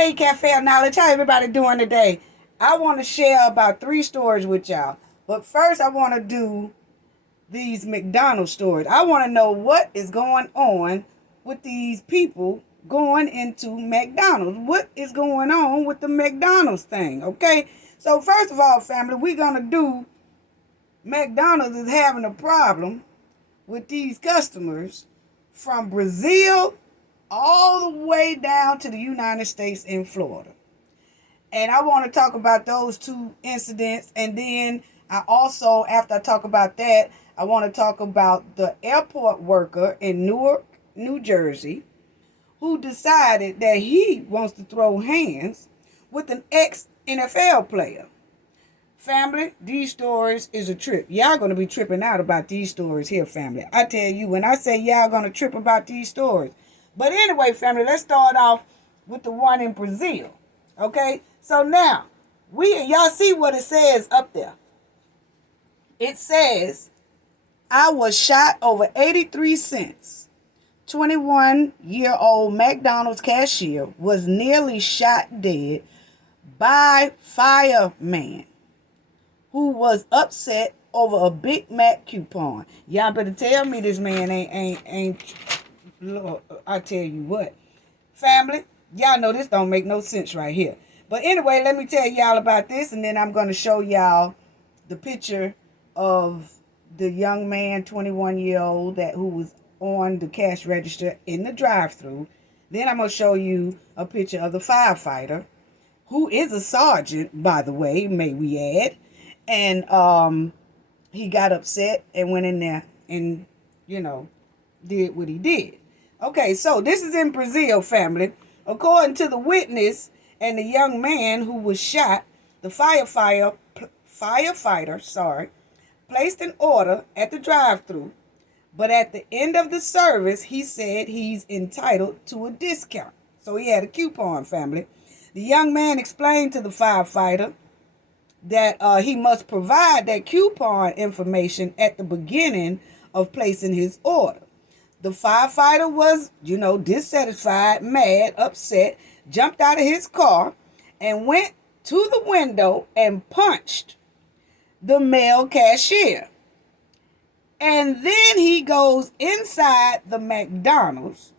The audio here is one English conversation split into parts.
Hey, Cafe of Knowledge, how everybody doing today? I want to share about 3 stories with y'all. But first, I want to do these McDonald's stories. I want to know what is going on with these people going into McDonald's. What is going on with the McDonald's thing, okay? So first of all, family, we're going to do McDonald's is having a problem with these customers from Brazil all the way down to the United States in Florida. And I want to talk about those 2 incidents. And then I also, after I talk about that, I want to talk about the airport worker in Newark, New Jersey, who decided that he wants to throw hands with an ex-NFL player. Family, these stories is a trip. Y'all going to be tripping out about these stories here, family. I tell you, when I say y'all going to trip about these stories. But anyway, family, let's start off with the one in Brazil. Okay? So now, y'all see what it says up there. It says, I was shot over 83 cents. 21-year-old McDonald's cashier was nearly shot dead by fireman who was upset over a Big Mac coupon. Y'all better tell me this man ain't Lord, I tell you what. Family, y'all know this don't make no sense right here. But anyway, let me tell y'all about this, and then I'm going to show y'all the picture of the young man, 21-year-old, who was on the cash register in the drive-thru. Then I'm going to show you a picture of the firefighter, who is a sergeant, by the way, may we add. And he got upset and went in there and, did what he did. Okay, so this is in Brazil, family. According to the witness and the young man who was shot, the firefighter, placed an order at the drive-thru. But at the end of the service, he said he's entitled to a discount. So he had a coupon, family. The young man explained to the firefighter that he must provide that coupon information at the beginning of placing his order. The firefighter was, dissatisfied, mad, upset, jumped out of his car and went to the window and punched the male cashier. And then he goes inside the McDonald's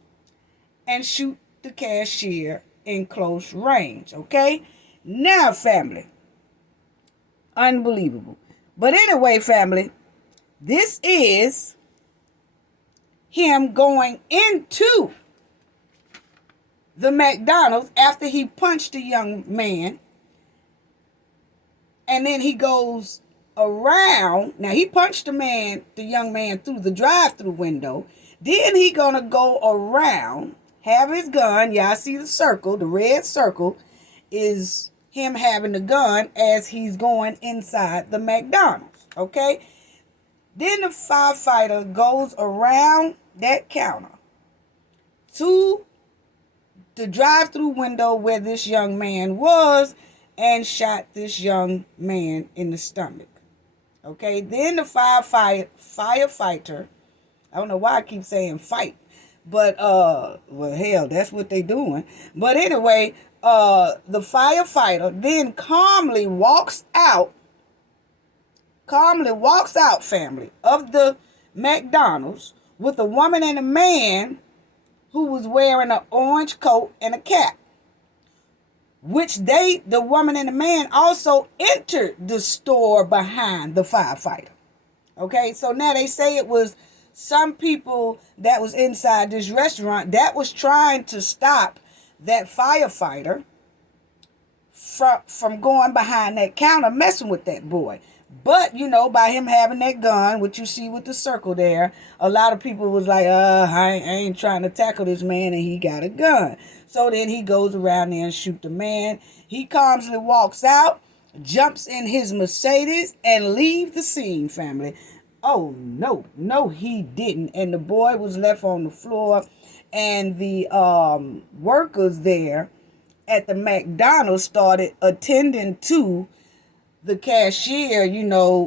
and shoot the cashier in close range, okay? Now, family, unbelievable. But anyway, family, this is him going into the McDonald's after he punched the young man. And then he goes around. Now, he punched the young man through the drive-thru window. Then he gonna go around, have his gun. Y'all see the circle, the red circle is him having the gun as he's going inside the McDonald's, okay? Then the firefighter goes around that counter to the drive-thru window where this young man was and shot this young man in the stomach. Okay, then the firefighter, I don't know why I keep saying fight, but, well, hell, that's what they doing. But anyway, the firefighter then calmly walks out, family, of the McDonald's with a woman and a man who was wearing an orange coat and a cap, which the woman and the man also entered the store behind the firefighter. Okay, so now they say it was some people that was inside this restaurant that was trying to stop that firefighter from going behind that counter messing with that boy. But, by him having that gun, which you see with the circle there, a lot of people was like, I ain't trying to tackle this man, and he got a gun. So then he goes around there and shoot the man. He calmly walks out, jumps in his Mercedes, and leaves the scene, family. Oh, no, he didn't. And the boy was left on the floor, and the workers there at the McDonald's started attending to the cashier,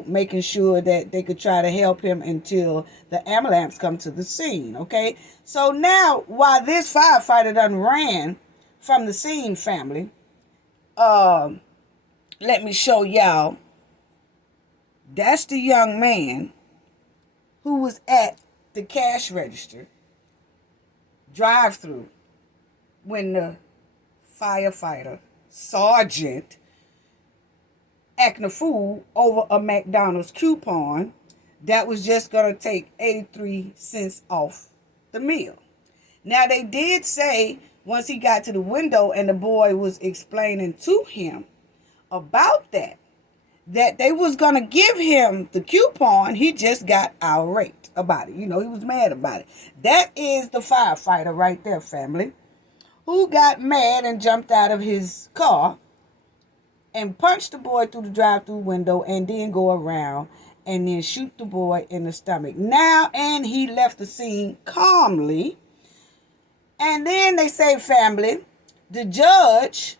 making sure that they could try to help him until the ambulance come to the scene, okay? So now, while this firefighter done ran from the scene, family. Let me show y'all. That's the young man who was at the cash register drive-through when the firefighter, sergeant, acting a fool over a McDonald's coupon that was just going to take 83 cents off the meal. Now, they did say once he got to the window and the boy was explaining to him about that they was going to give him the coupon. He just got irate about it. He was mad about it. That is the firefighter right there, family, who got mad and jumped out of his car and punched the boy through the drive-through window and then go around and then shoot the boy in the stomach. Now, and he left the scene calmly. And then they say, family, the judge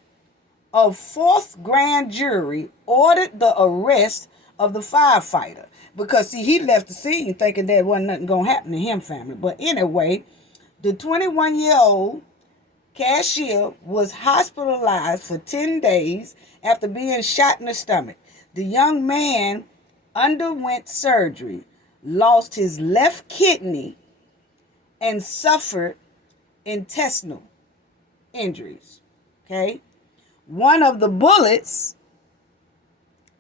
of 4th grand jury ordered the arrest of the firefighter. Because, see, he left the scene thinking there wasn't nothing going to happen to him, family. But anyway, the 21-year-old cashier was hospitalized for 10 days after being shot in the stomach. The young man underwent surgery, lost his left kidney, and suffered intestinal injuries. Okay? One of the bullets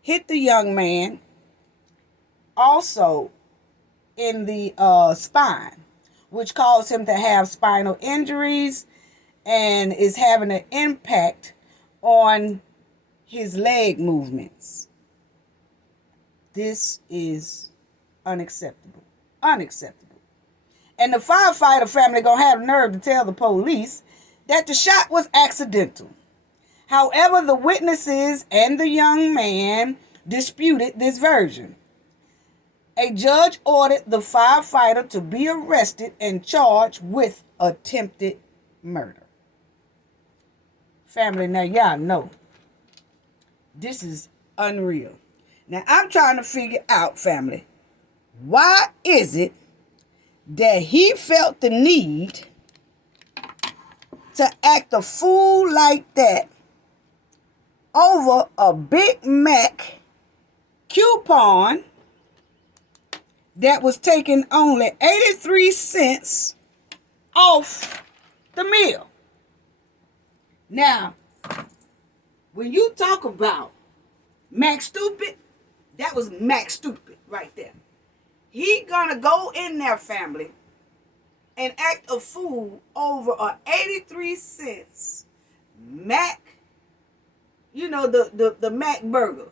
hit the young man also in the spine, which caused him to have spinal injuries and is having an impact on his leg movements. This is unacceptable. Unacceptable. And the firefighter family gonna have the nerve to tell the police that the shot was accidental. However, the witnesses and the young man disputed this version. A judge ordered the firefighter to be arrested and charged with attempted murder. Family, now y'all know this is unreal. Now I'm trying to figure out, family, why is it that he felt the need to act a fool like that over a Big Mac coupon that was taking only 83 cents off the meal? Now, when you talk about Mac Stupid, that was Mac Stupid right there. He gonna go in there, family, and act a fool over a 83 cents Mac, the Mac burger,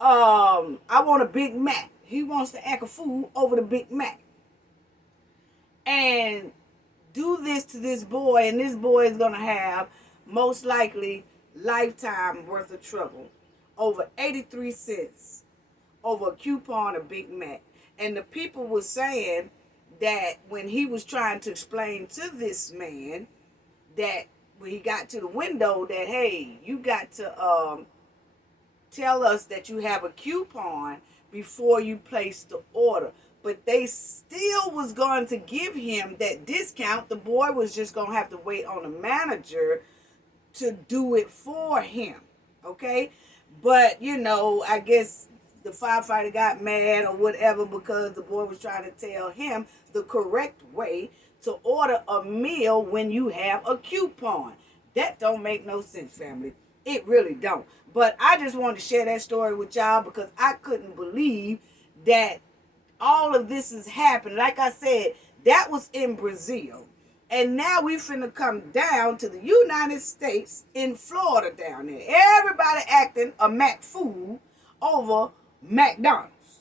I want a Big Mac. He wants to act a fool over the Big Mac. And do this to this boy, and this boy is gonna have most likely lifetime worth of trouble over 83 cents over a coupon of Big Mac. And the people were saying that when he was trying to explain to this man that when he got to the window that, hey, you got to tell us that you have a coupon before you place the order. But they still was going to give him that discount. The boy was just going to have to wait on the manager to do it for him. Okay? But, I guess the firefighter got mad or whatever because the boy was trying to tell him the correct way to order a meal when you have a coupon. That don't make no sense, family. It really don't. But I just wanted to share that story with y'all because I couldn't believe that all of this has happened. Like I said, that was in Brazil. And now we finna come down to the United States in Florida down there. Everybody acting a Mac fool over McDonald's,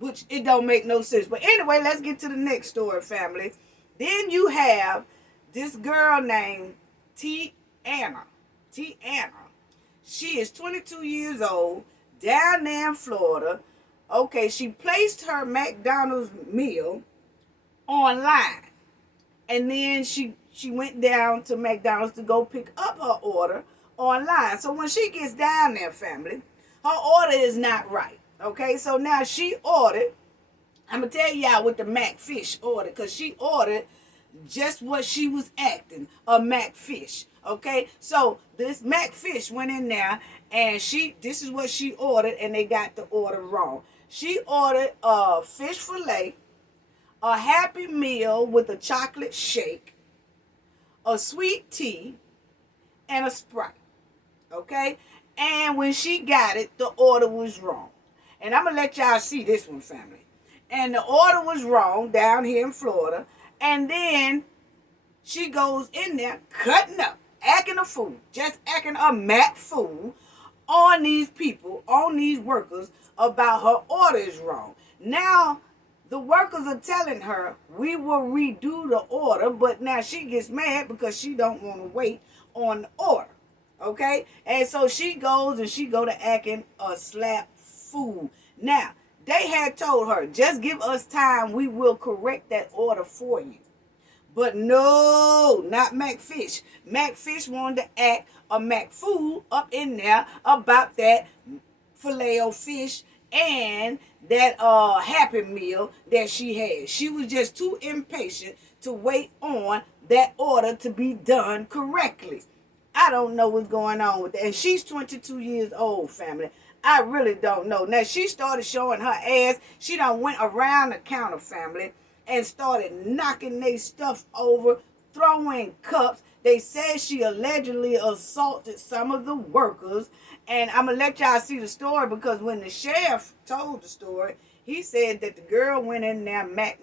which it don't make no sense. But anyway, let's get to the next story, family. Then you have this girl named Tiana. She is 22 years old, down there in Florida. Okay, she placed her McDonald's meal online. And then she went down to McDonald's to go pick up her order online. So when she gets down there, family, her order is not right. Okay, so now she ordered, I'm going to tell y'all what the Mac Fish ordered, because she ordered just what she was acting, a McFish. Okay, so this McFish went in there and this is what she ordered, and they got the order wrong. She ordered a fish fillet, a Happy Meal with a chocolate shake, a sweet tea, and a Sprite. Okay, and when she got it, the order was wrong. And I'm gonna let y'all see this one, family. And the order was wrong down here in Florida. And then she goes in there cutting up, acting a fool, just acting a mad fool on these people, on these workers, about her order is wrong. Now, the workers are telling her, we will redo the order, but now she gets mad because she don't want to wait on the order. Okay? And so she goes and she go to acting a slap fool. Now, they had told her, just give us time, we will correct that order for you. But no, not McFish. McFish wanted to act a McFool up in there about that filet of fish and that Happy Meal that she had. She was just too impatient to wait on that order to be done correctly. I don't know what's going on with that. And she's 22 years old, family. I really don't know. Now, she started showing her ass. She done went around the counter, family, and started knocking their stuff over, throwing cups. They said she allegedly assaulted some of the workers. And I'm going to let y'all see the story because when the sheriff told the story, he said that the girl went in there mad.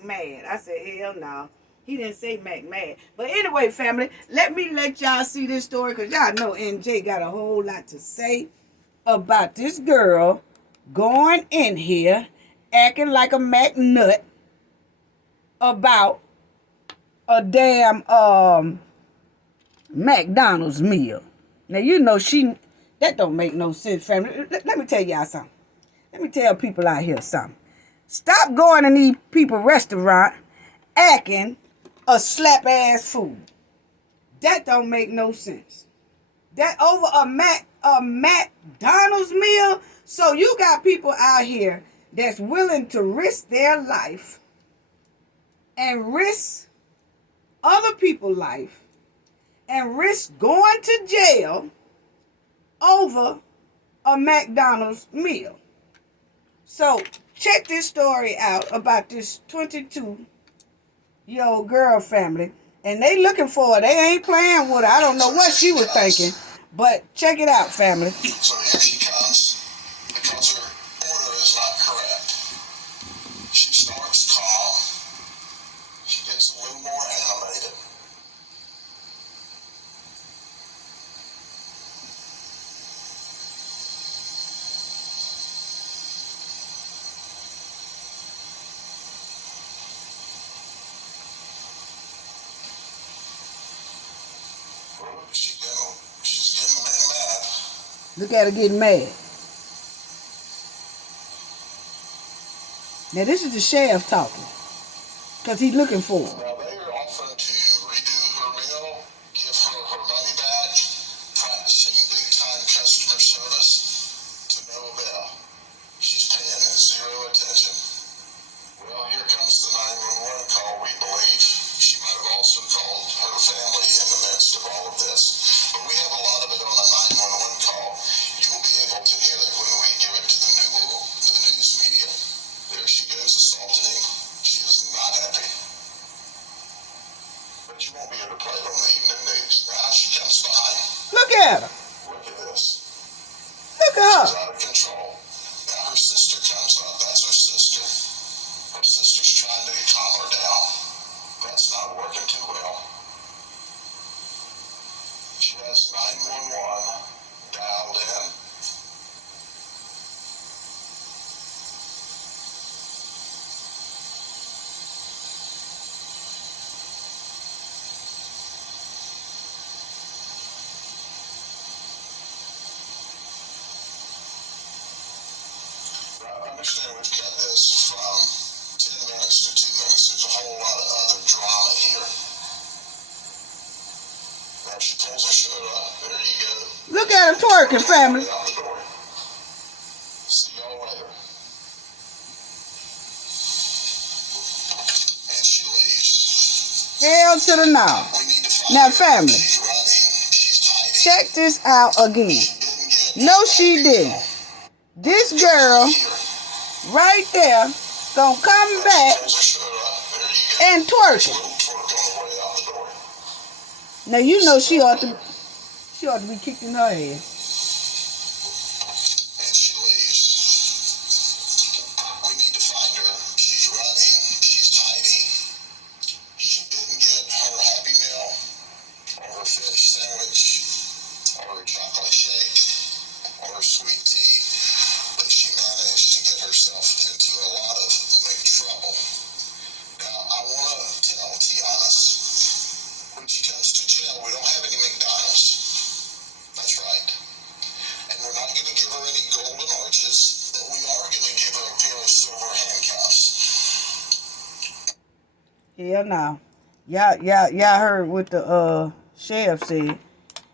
I said, hell no. He didn't say mad. But anyway, family, let me let y'all see this story because y'all know NJ got a whole lot to say about this girl going in here acting like a Mac nut about a damn McDonald's meal. Now, you know that don't make no sense, family. Let me tell y'all something. Let me tell people out here something. Stop going to these people restaurant acting a slap ass food. That don't make no sense. That over a McDonald's meal. So you got people out here that's willing to risk their life and risk other people's life and risk going to jail over a McDonald's meal. So check this story out about this 22-year-old girl, family. And they looking for her. They ain't playing with her. I don't know what she was thinking. But check it out, family. So here she comes because her order is not correct. She starts calm. She gets a little more animated. She's getting mad. Look at her getting mad. Now, this is the sheriff talking. Because he's looking for her. Now, they are offering to redo her meal, give her her money back, practicing big-time customer service to no avail. She's paying zero attention. Well, here comes the 911 call, we believe. She might have also called her family in the midst of all of this. But we have a lot of it on the 911 call. You'll be able to hear it when we give it to the news media. There she goes assaulting him. She is not happy. But you won't be able to play it on the evening news. Now she comes by. Look at her. Look at this. Look at her. She's out of control. Now her sister comes up. That's her sister. Her sister's trying to calm her down. That's not working too well. She has 911 dialed in. Now, understand we've got this from 10 minutes to 2 minutes. There's a whole lot of other drama here. Now she pulls her shirt up. There you go. Look at her twerking, family. Out the door. See y'all later. And she leaves. Hell to the no. We need to find Now, her. family, She's running. She's hiding. check this out again. She didn't get No, she didn't. This girl here. right there gonna come back Tells her shut up. There you go. and twerk it. Little twerk on the way out the door. Now you know she ought to be kicked in her ass. And she leaves. We need to find her. She's running. She's hiding. She didn't get her Happy Meal or her fish sandwich or her chocolate shake or her sweet tea, but she managed to get herself into a lot of trouble. Now, I want to tell Tiana, when she comes to jail, we don't have any McDonald's. That's right. And we're not going to give her any golden arches, but we are going to give her a pair of silver handcuffs. Hell no. Y'all heard what the sheriff said.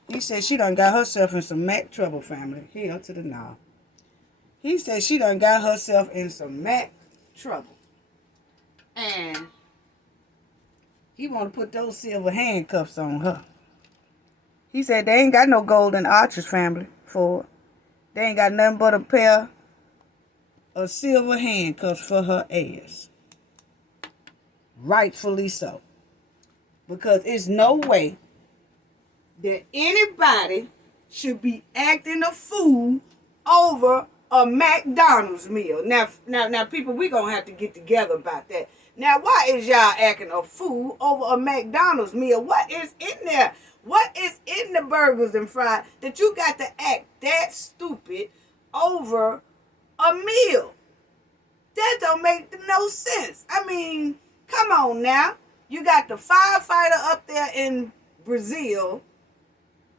He said she done got herself in some Mac trouble, family. Hell to the no. He said she done got herself in some Mac trouble. And he want to put those silver handcuffs on her. He said they ain't got no golden arches, family, for her. They ain't got nothing but a pair of silver handcuffs for her ass. Rightfully so. Because it's no way that anybody should be acting a fool over a McDonald's meal. Now, people, we gonna have to get together about that. Now, why is y'all acting a fool over a McDonald's meal? What is in there? What is in the burgers and fries that you got to act that stupid over a meal? That don't make no sense. I mean, come on now. You got the firefighter up there in Brazil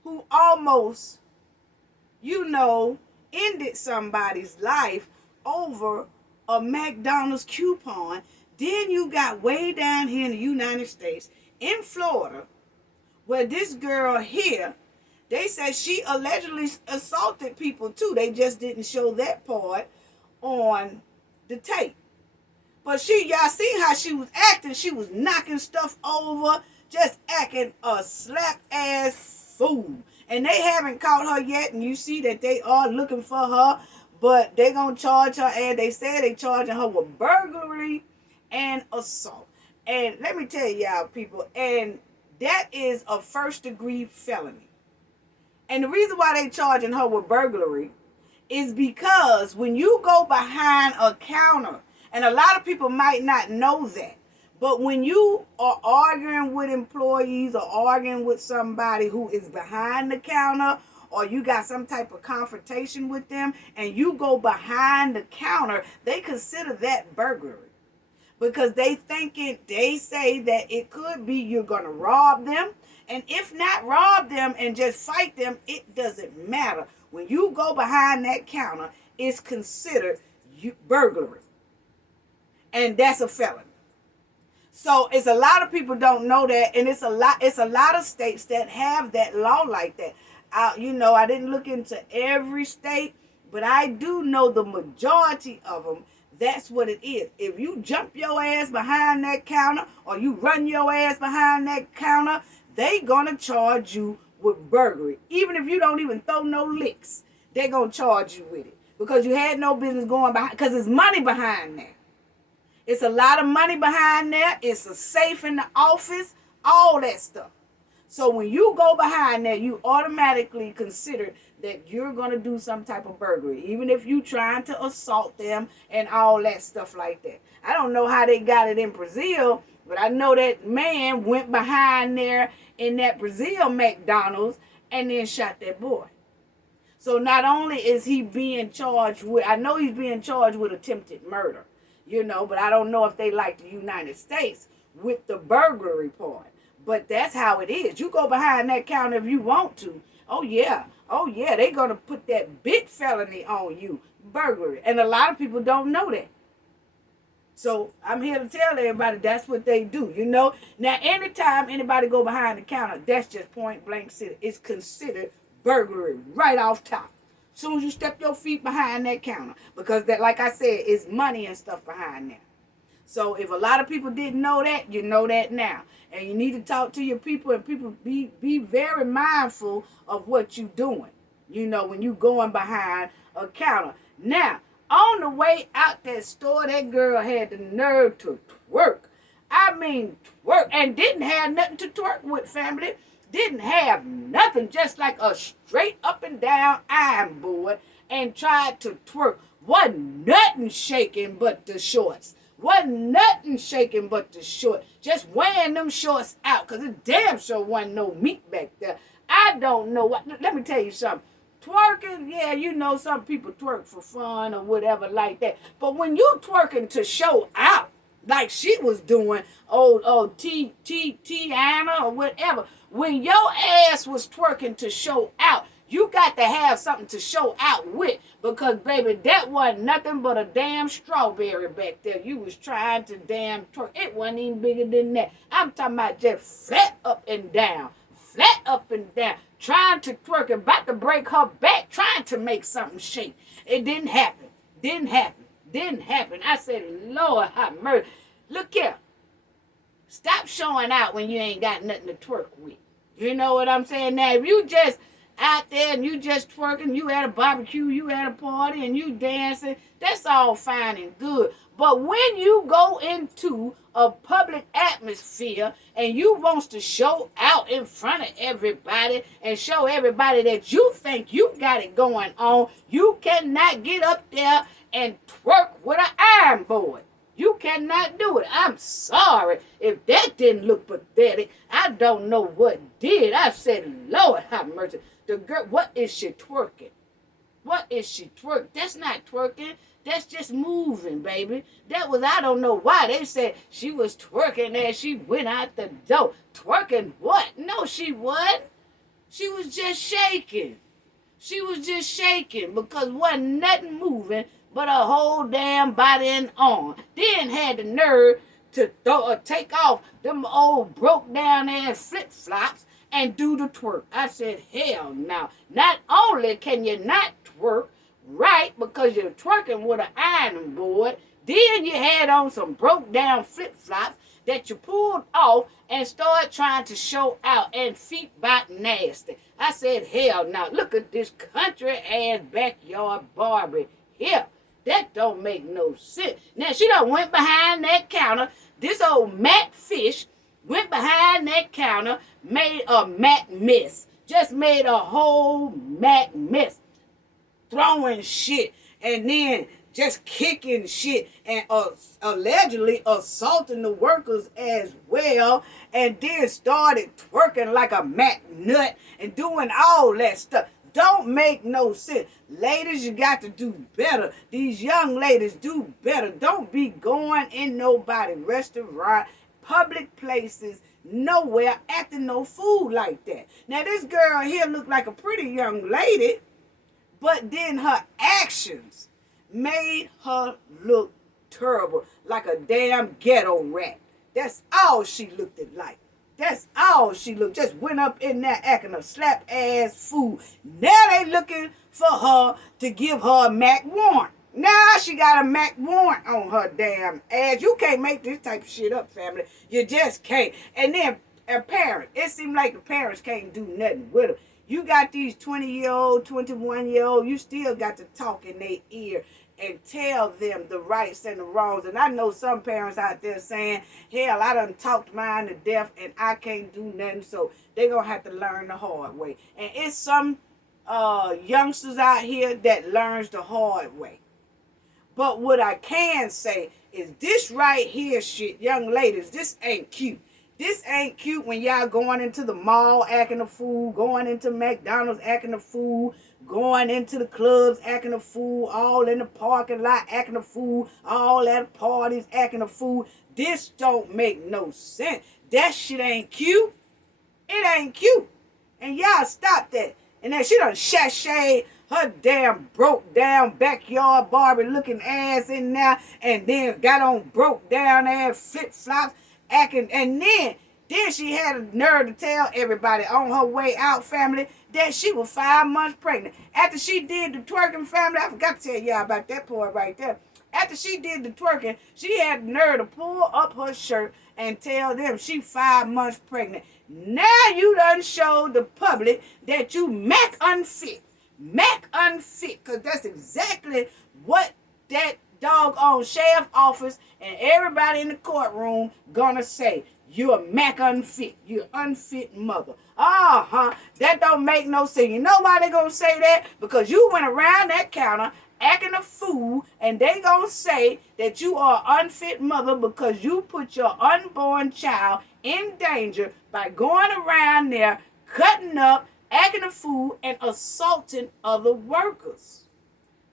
who almost, ended somebody's life over a McDonald's coupon. Then you got way down here in the United States, in Florida, where this girl here, they said she allegedly assaulted people too. They just didn't show that part on the tape. But y'all seen how she was acting. She was knocking stuff over, just acting a slap ass fool. And they haven't caught her yet, and you see that they are looking for her, but they gonna charge her, and they say they charging her with burglary and assault. And let me tell y'all, people, and that is a first-degree felony. And the reason why they charging her with burglary is because when you go behind a counter, and a lot of people might not know that, but when you are arguing with employees or arguing with somebody who is behind the counter, or you got some type of confrontation with them, and you go behind the counter, they consider that burglary. Because they say that it could be you're going to rob them. And if not rob them and just fight them, it doesn't matter. When you go behind that counter, it's considered burglary. And that's a felony. So it's a lot of people don't know that, and it's a lot of states that have that law like that. I didn't look into every state, but I do know the majority of them. That's what it is. If you jump your ass behind that counter or you run your ass behind that counter, they gonna charge you with burglary. Even if you don't even throw no licks, they gonna charge you with it because you had no business going behind. Because there's money behind that. It's a lot of money behind there. It's a safe in the office, all that stuff. So when you go behind there, you automatically consider that you're going to do some type of burglary, even if you trying to assault them and all that stuff like that. I don't know how they got it in Brazil, but I know that man went behind there in that Brazil McDonald's and then shot that boy. So not only is he being charged with, I know he's being charged with attempted murder, but I don't know if they like the United States with the burglary part. But that's how it is. You go behind that counter if you want to. Oh yeah, they're going to put that big felony on you, burglary. And a lot of people don't know that. So I'm here to tell everybody that's what they do, Now, anytime anybody go behind the counter, that's just point blank city. It's considered burglary right off top. As soon as you step your feet behind that counter. Because that, like I said, is money and stuff behind there. So if a lot of people didn't know that, you know that now. And you need to talk to your people, and people be very mindful of what you're doing. When you going behind a counter. Now, on the way out that store, that girl had the nerve to twerk. I mean, twerk, and didn't have nothing to twerk with, family. Didn't have nothing, just like a straight up and down iron board, and tried to twerk. Wasn't nothing shaking but the shorts. Wasn't nothing shaking but the short. Just wearing them shorts out, because it damn sure wasn't no meat back there. I don't know what. Let me tell you something. Twerking, yeah, some people twerk for fun or whatever like that. But when you twerking to show out, like she was doing, Anna or whatever, when your ass was twerking to show out, you got to have something to show out with, because, baby, that wasn't nothing but a damn strawberry back there. You was trying to damn twerk. It wasn't even bigger than that. I'm talking about just flat up and down, trying to twerk, about to break her back, trying to make something shake. It didn't happen. I said, Lord have mercy. Look here. Stop showing out when you ain't got nothing to twerk with. You know what I'm saying? Now, if you just out there and you just twerking, you at a barbecue, you at a party, and you dancing, that's all fine and good. But when you go into a public atmosphere and you wants to show out in front of everybody and show everybody that you think you got it going on, you cannot get up there and twerk with an iron board. You cannot do it. I'm sorry. If that didn't look pathetic, I don't know what did. I said, Lord have mercy. The girl, what is she twerking? That's not twerking. That's just moving, baby. That was, I don't know why. They said she was twerking as she went out the door. Twerking what? No, she wasn't. She was just shaking. Because wasn't nothing moving but her whole damn body and arm. Then had the nerve to take off them old broke down ass flip-flops and do the twerk. I said, hell no. Not only can you not twerk right because you're twerking with an iron board, then you had on some broke down flip-flops that you pulled off and started trying to show out, and feet bite nasty. I said, hell no. Look at this country ass backyard Barbie here. That don't make no sense. Now, she done went behind that counter. This old Matt Fish went behind that counter, made a Matt mess. Just made a whole Matt mess. Throwing shit and then just kicking shit and allegedly assaulting the workers as well. And then started twerking like a Matt nut and doing all that stuff. Don't make no sense. Ladies, you got to do better. These young ladies do better. Don't be going in nobody restaurant, public places, nowhere, acting no fool like that. Now, this girl here looked like a pretty young lady, but then her actions made her look terrible, like a damn ghetto rat. That's all she looked like. That's all she looked. Just went up in there acting a slap ass fool. Now they looking for her to give her a Mac warrant. Now she got a Mac warrant on her damn ass. You can't make this type of shit up, family. You just can't. And then a parent. It seems like the parents can't do nothing with them. You got these 20-year-old, 21-year-old. You still got to talk in their ear and tell them the rights and the wrongs. And I know some parents out there saying, hell, I done talked mine to death and I can't do nothing, so they're going to have to learn the hard way. And it's some youngsters out here that learns the hard way. But what I can say is this right here shit, young ladies, this ain't cute. This ain't cute when y'all going into the mall acting a fool, going into McDonald's acting a fool, going into the clubs acting a fool, all in the parking lot acting a fool, all at parties acting a fool. This don't make no sense. That shit ain't cute. It ain't cute. And y'all stop that. And then she done sashayed her damn broke down backyard Barbie looking ass in there, and then got on broke down ass flip flops acting, and then she had a nerve to tell everybody on her way out, family, that she was 5 months pregnant. After she did the twerking, family, I forgot to tell y'all about that part right there. After she did the twerking, she had the nerve to pull up her shirt and tell them she 5 months pregnant. Now you done showed the public that you Mac unfit. Mac unfit. Because that's exactly what that doggone sheriff office and everybody in the courtroom gonna say. You're a Mac unfit. You're unfit mother. That don't make no sense. You know why they gonna say that? Because you went around that counter acting a fool, and they gonna say that you are an unfit mother because you put your unborn child in danger by going around there cutting up, acting a fool, and assaulting other workers.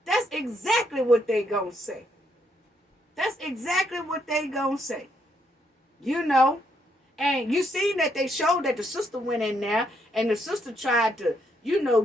That's exactly what they gonna say. That's exactly what they gonna say. You know, and you seen that they showed that the sister went in there and the sister tried to,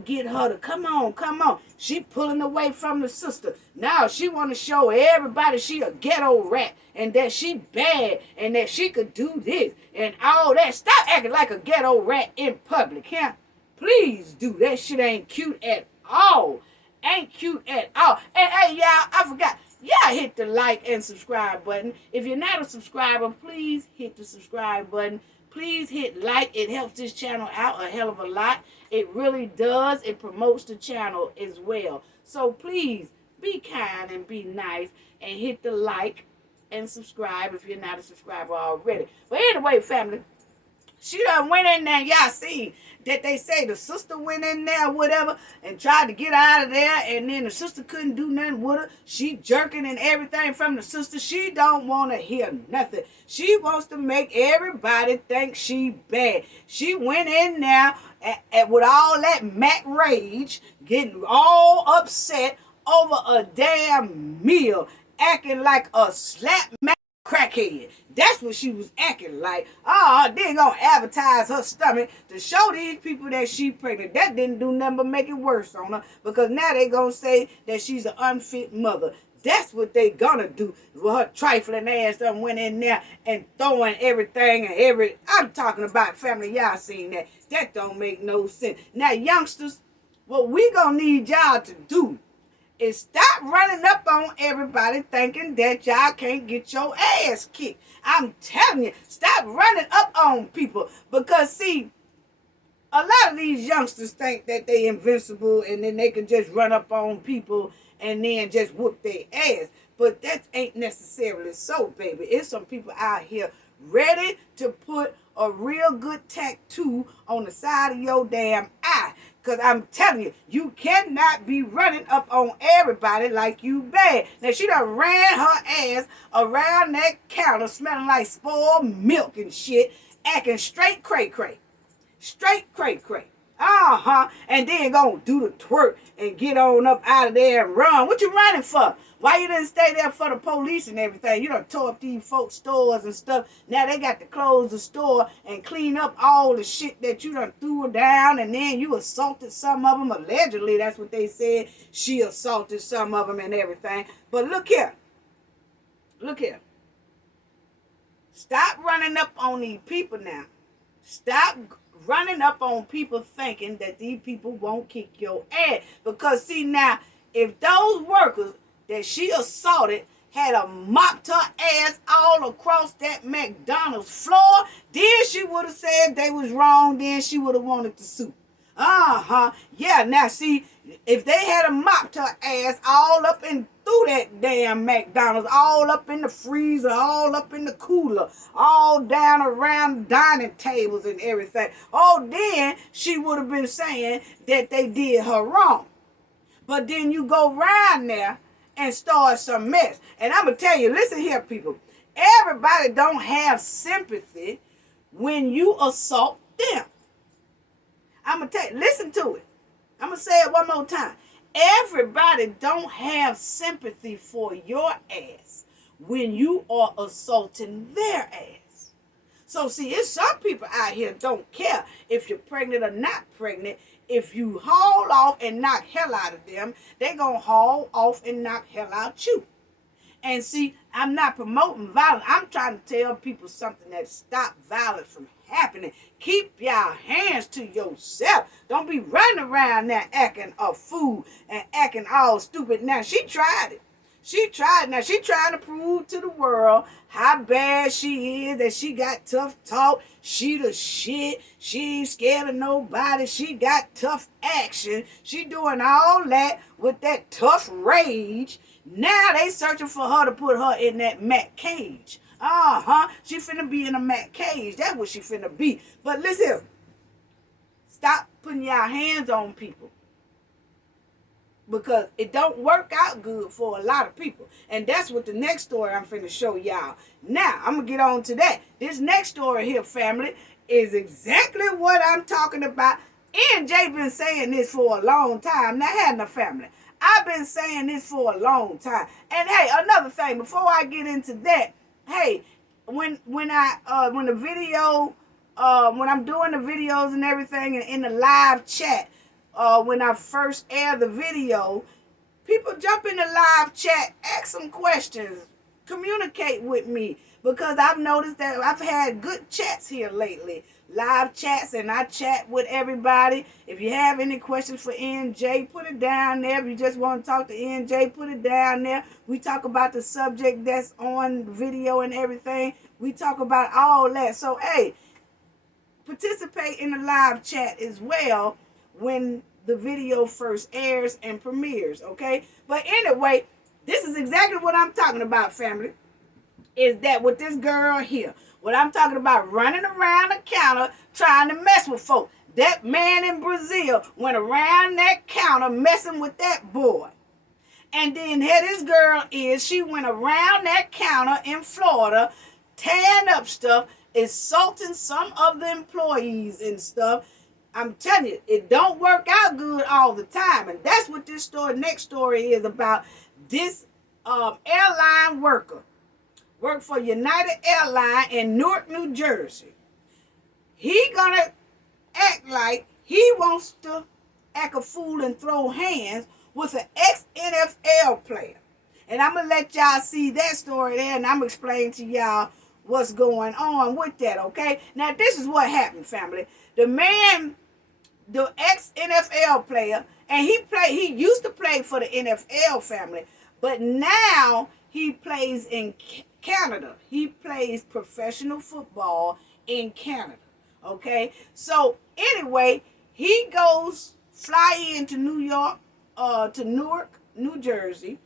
get her to come on, come on. She pulling away from the sister. Now she want to show everybody she a ghetto rat and that she bad and that she could do this and all that. Stop acting like a ghetto rat in public, huh? Please do. That shit ain't cute at all. Ain't cute at all. And hey, y'all, I forgot. Yeah, hit the like and subscribe button. If you're not a subscriber, please hit the subscribe button. Please hit like. It helps this channel out a hell of a lot. It really does. It promotes the channel as well. So please be kind and be nice and hit the like and subscribe if you're not a subscriber already. But anyway, family, she done went in there. Y'all see that they say the sister went in there, whatever, and tried to get out of there, and then the sister couldn't do nothing with her. She jerking and everything from the sister. She don't want to hear nothing. She wants to make everybody think she bad. She went in there with all that Mac rage, getting all upset over a damn meal, acting like a slap Mac crackhead. That's what she was acting like. They gonna advertise her stomach to show these people that she pregnant. That didn't do nothing but make it worse on her, because now they gonna say that she's an unfit mother. That's what they gonna do. With her trifling ass done went in there and throwing everything and I'm talking about, family, y'all seen that. That don't make no sense. Now, youngsters, what we gonna need y'all to do is stop running up on everybody thinking that y'all can't get your ass kicked. I'm telling you, stop running up on people. Because, see, a lot of these youngsters think that they invincible and then they can just run up on people and then just whoop their ass. But that ain't necessarily so, baby. It's some people out here ready to put a real good tattoo on the side of your damn eye. Because I'm telling you, you cannot be running up on everybody like you bad. Now, she done ran her ass around that counter smelling like spoiled milk and shit, acting straight cray-cray. Straight cray-cray. And then gonna do the twerk and get on up out of there and run. What you running for? Why you didn't stay there for the police and everything? You done tore up these folks' stores and stuff. Now they got to close the store and clean up all the shit that you done threw down, and then you assaulted some of them. Allegedly, that's what they said. She assaulted some of them and everything. But look here. Look here. Stop running up on these people now. Stop running up on people thinking that these people won't kick your ass. Because, see, now, if those workers that she assaulted had a mopped her ass all across that McDonald's floor, then she would have said they was wrong, then she would have wanted to sue. Yeah, now see, if they had a mopped her ass all up and through that damn McDonald's, all up in the freezer, all up in the cooler, all down around the dining tables and everything, then she would have been saying that they did her wrong. But then you go around there and start some mess. And I'm going to tell you, listen here, people. Everybody don't have sympathy when you assault them. I'm going to tell you, listen to it. I'm going to say it one more time. Everybody don't have sympathy for your ass when you are assaulting their ass. So see, it's some people out here don't care if you're pregnant or not pregnant. If you haul off and knock hell out of them, they gonna haul off and knock hell out you. And see, I'm not promoting violence. I'm trying to tell people something that stop violence from happening. Keep your hands to yourself. Don't be running around there acting a fool and acting all stupid. Now, she tried it. She trying to prove to the world how bad she is, that she got tough talk, she the shit, she ain't scared of nobody, she got tough action. She doing all that with that tough rage. Now they searching for her to put her in that Mac cage. She finna be in a Mac cage. That's what she finna be. But listen, stop putting your hands on people, because it don't work out good for a lot of people. And that's what the next story I'm finna show y'all. Now, I'm gonna get on to that. This next story here, family, is exactly what I'm talking about. And Jay been saying this for a long time. Now, having a family, I've been saying this for a long time. And hey, another thing, before I get into that, hey, when the video, when I'm doing the videos and everything, and in the live chat, when I first air the video, people jump in the live chat, ask some questions, communicate with me, because I've noticed that I've had good chats here lately, live chats, and I chat with everybody. If you have any questions for NJ, put it down there. If you just want to talk to NJ, put it down there. We talk about the subject that's on video and everything. We talk about all that. So, hey, participate in the live chat as well when the video first airs and premieres, okay? But anyway, this is exactly what I'm talking about, family. Is that with this girl here? What I'm talking about, running around the counter trying to mess with folk. That man in Brazil went around that counter messing with that boy. And then here this girl is, she went around that counter in Florida, tearing up stuff, insulting some of the employees and stuff. I'm telling you, it don't work out good all the time. And that's what this story, next story, is about. This airline worker worked for United Airlines in Newark, New Jersey. He gonna act like he wants to act a fool and throw hands with an ex-NFL player. And I'm going to let y'all see that story there, and I'm going to explain to y'all what's going on with that, okay? Now, this is what happened, family. The man, the ex-NFL player, and he used to play for the NFL, family, but now he plays in Canada. He plays professional football in Canada, okay? So, anyway, he goes fly into New York, to Newark, New Jersey,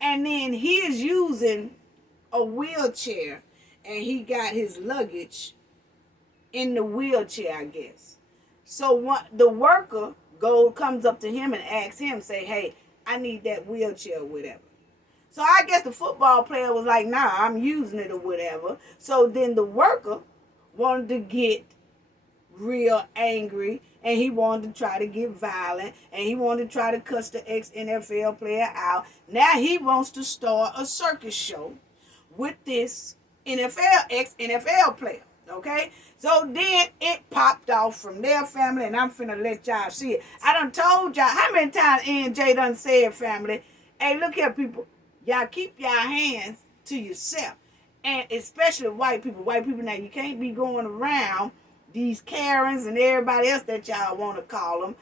and then he is using a wheelchair, and he got his luggage in the wheelchair, I guess. So the worker comes up to him and asks him, say, hey, I need that wheelchair or whatever. So I guess the football player was like, nah, I'm using it or whatever. So then the worker wanted to get real angry, and he wanted to try to get violent, and he wanted to try to cuss the ex-NFL player out. Now he wants to start a circus show with this ex-NFL player, okay? So then it popped off from their family, and I'm finna let y'all see it. I done told y'all, how many times NJ done said, family, hey, look here, people, y'all keep y'all hands to yourself, and especially white people. White people, now, you can't be going around these Karens and everybody else that y'all want to call them.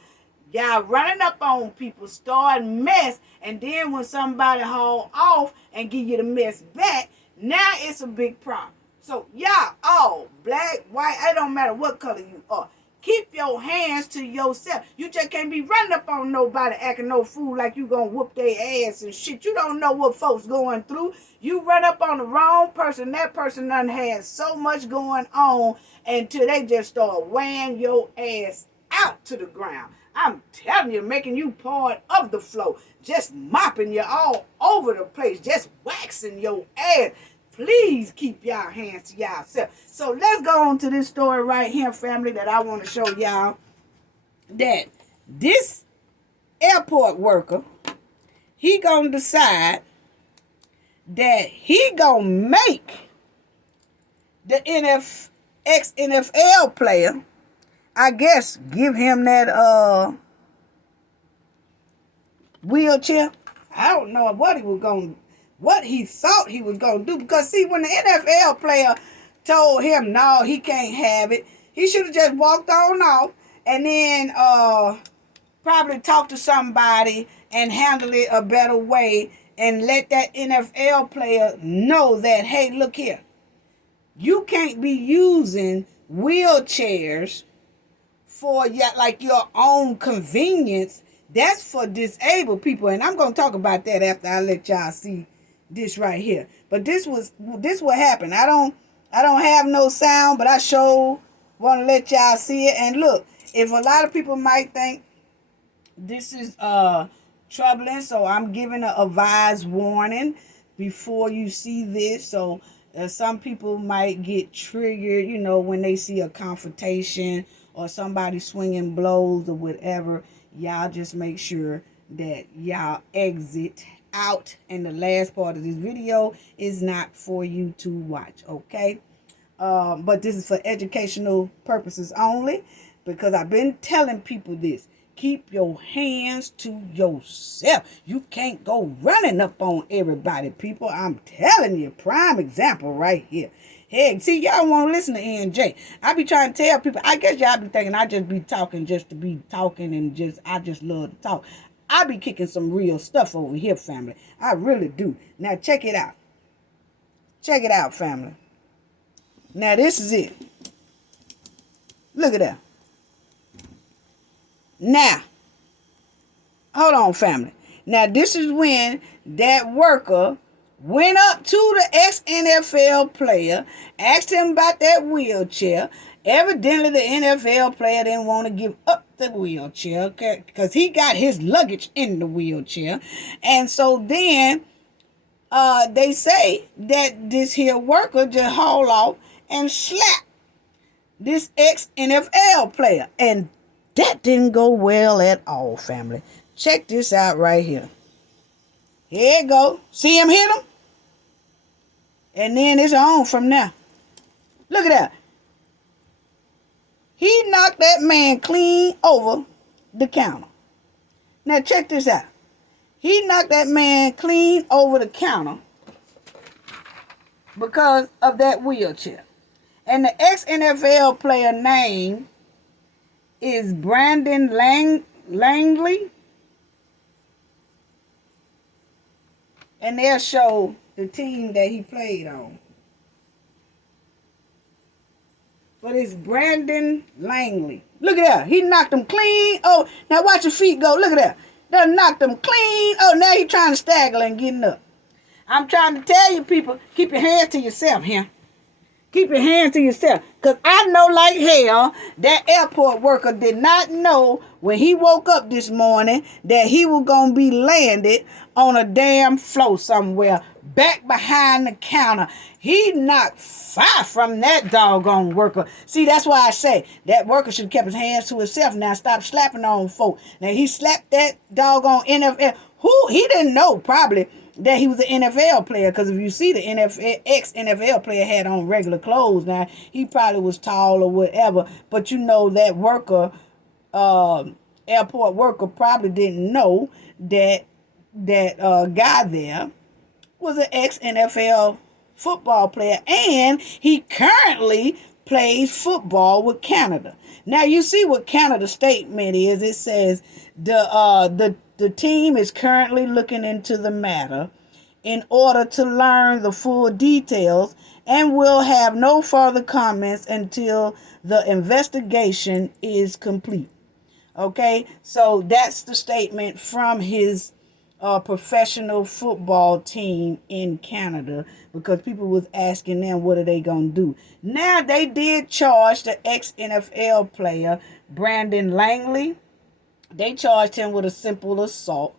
Y'all running up on people, starting mess, and then when somebody haul off and give you the mess back, now it's a big problem. So y'all all, black, white, it don't matter what color you are, keep your hands to yourself. You just can't be running up on nobody acting no fool like you gonna whoop their ass and shit. You don't know what folks going through. You run up on the wrong person, that person done had so much going on until they just start weighing your ass out to the ground. I'm telling you, making you part of the flow, just mopping you all over the place, just waxing your ass. Please keep y'all hands to yourself. So let's go on to this story right here, family, that I want to show y'all. That this airport worker, he gonna decide that he gonna make the ex-NFL player, I guess, give him that wheelchair. I don't know what he thought he was gonna do, because see, when the NFL player told him no, he can't have it, he should have just walked on off and then probably talked to somebody and handle it a better way and let that NFL player know that, hey, look here, you can't be using wheelchairs for your own convenience. That's for disabled people, and I'm gonna talk about that after I let y'all see this right here. But this what happened. I don't have no sound, but I sure want to let y'all see it. And look, if a lot of people might think this is troubling, so I'm giving a advised warning before you see this. So some people might get triggered, when they see a confrontation or somebody swinging blows or whatever. Y'all just make sure that y'all exit out, and the last part of this video is not for you to watch, okay? But this is for educational purposes only, because I've been telling people this. Keep your hands to yourself. You can't go running up on everybody, people. I'm telling you, prime example right here. Hey, see, y'all want to listen to NJ. I be trying to tell people, I guess y'all be thinking I just be talking just to be talking, and I just love to talk. I be kicking some real stuff over here, family. I really do. Now, check it out. Check it out, family. Now, this is it. Look at that. Now, hold on, family. Now, this is when that worker went up to the ex-NFL player, asked him about that wheelchair. Evidently, the NFL player didn't want to give up the wheelchair because he got his luggage in the wheelchair. And so then they say that this here worker just hauled off and slapped this ex-NFL player. And that didn't go well at all, family. Check this out right here. Here it go. See him hit him? And then it's on from now. Look at that. He knocked that man clean over the counter. Now check this out. He knocked that man clean over the counter because of that wheelchair. And the ex-NFL player name is Brandon Langley. And they'll show the team that he played on. But it's Brandon Langley. Look at that. He knocked him clean. Oh, now watch your feet go. Look at that. That knocked him clean. Oh, now he's trying to stagger and getting up. I'm trying to tell you, people, keep your hands to yourself here. Keep your hands to yourself. Because I know like hell that airport worker did not know when he woke up this morning that he was going to be landed on a damn floor somewhere back behind the counter. He knocked fire from that doggone worker. See, that's why I say that worker should have kept his hands to himself. Now stop slapping on folk. Now he slapped that doggone NFL. He didn't know probably that he was an NFL player, because if you see the ex-NFL player had on regular clothes. Now, he probably was tall or whatever, but that worker, airport worker, probably didn't know that guy there was an ex-NFL football player, and he currently plays football with Canada. Now, you see what Canada's statement is. It says the team is currently looking into the matter in order to learn the full details and will have no further comments until the investigation is complete. Okay, so that's the statement from his professional football team in Canada, because people was asking them what are they going to do. Now, they did charge the ex-NFL player, Brandon Langley. They charged him with a simple assault.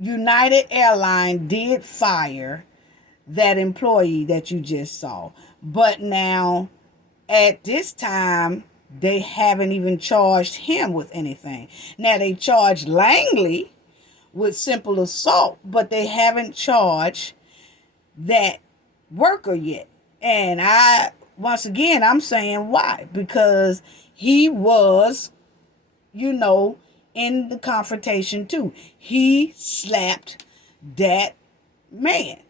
United Airlines did fire that employee that you just saw. But now, at this time, they haven't even charged him with anything. Now, they charged Langley with simple assault, but they haven't charged that worker yet. And once again, I'm saying why? Because he was, in the confrontation too. He slapped that man.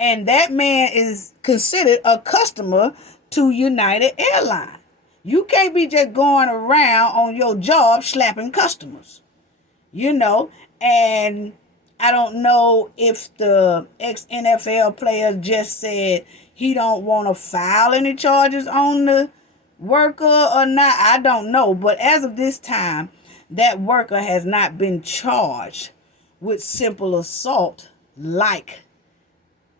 And that man is considered a customer to United Airlines. You can't be just going around on your job slapping customers. And I don't know if the ex-NFL player just said he don't want to file any charges on the worker or not. I don't know. But as of this time, that worker has not been charged with simple assault like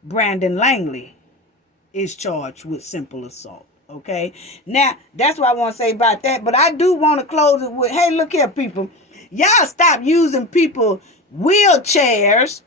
Brandon Langley is charged with simple assault. Okay? Now, that's what I want to say about that. But I do want to close it with, hey, look here, people. Y'all stop using people wheelchairs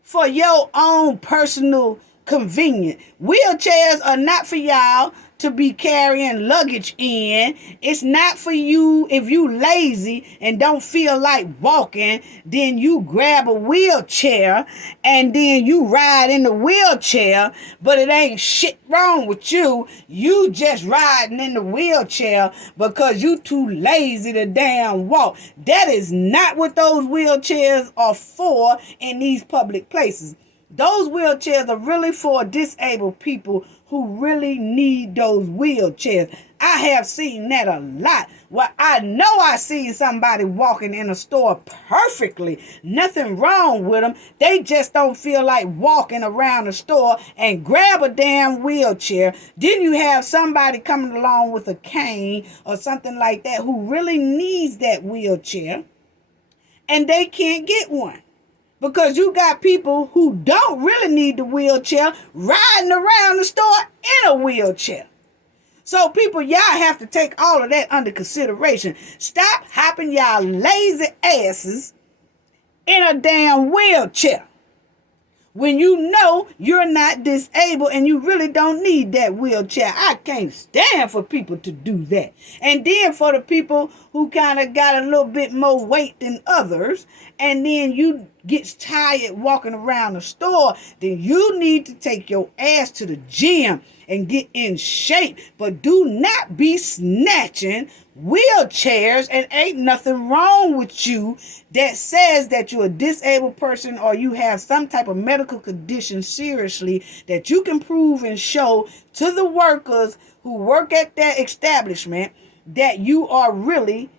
for your own personal convenience. Wheelchairs are not for y'all to be carrying luggage in. It's not for you if you lazy and don't feel like walking, then you grab a wheelchair and then you ride in the wheelchair, but it ain't shit wrong with you. You just riding in the wheelchair because you too lazy to damn walk. That is not what those wheelchairs are for in these public places. Those wheelchairs are really for disabled people who really need those wheelchairs. I have seen that a lot. Well, I know I seen somebody walking in a store perfectly. Nothing wrong with them. They just don't feel like walking around the store and grab a damn wheelchair. Then you have somebody coming along with a cane or something like that who really needs that wheelchair and they can't get one. Because you got people who don't really need the wheelchair riding around the store in a wheelchair. So people, y'all have to take all of that under consideration. Stop hopping y'all lazy asses in a damn wheelchair when you know you're not disabled and you really don't need that wheelchair. I can't stand for people to do that. And then for the people who kind of got a little bit more weight than others, and then you get tired walking around the store, then you need to take your ass to the gym and get in shape. But do not be snatching wheelchairs, and ain't nothing wrong with you that says that you're a disabled person or you have some type of medical condition seriously that you can prove and show to the workers who work at that establishment that you are really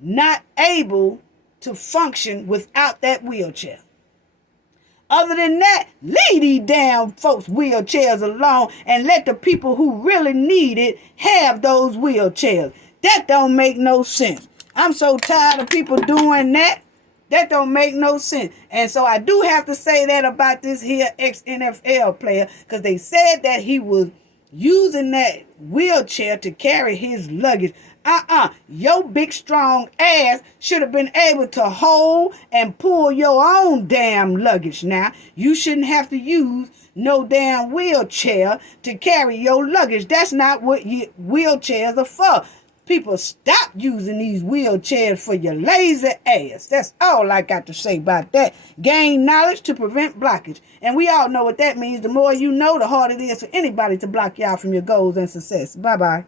not able to function without that wheelchair. Other than that, leave these damn folks' wheelchairs alone and let the people who really need it have those wheelchairs. That don't make no sense. I'm so tired of people doing that. That don't make no sense. And so I do have to say that about this here ex-NFL player, because they said that he was using that wheelchair to carry his luggage. Your big strong ass should have been able to hold and pull your own damn luggage now. You shouldn't have to use no damn wheelchair to carry your luggage. That's not what wheelchairs are for. People, stop using these wheelchairs for your lazy ass. That's all I got to say about that. Gain knowledge to prevent blockage. And we all know what that means. The more you know, the harder it is for anybody to block y'all from your goals and success. Bye-bye.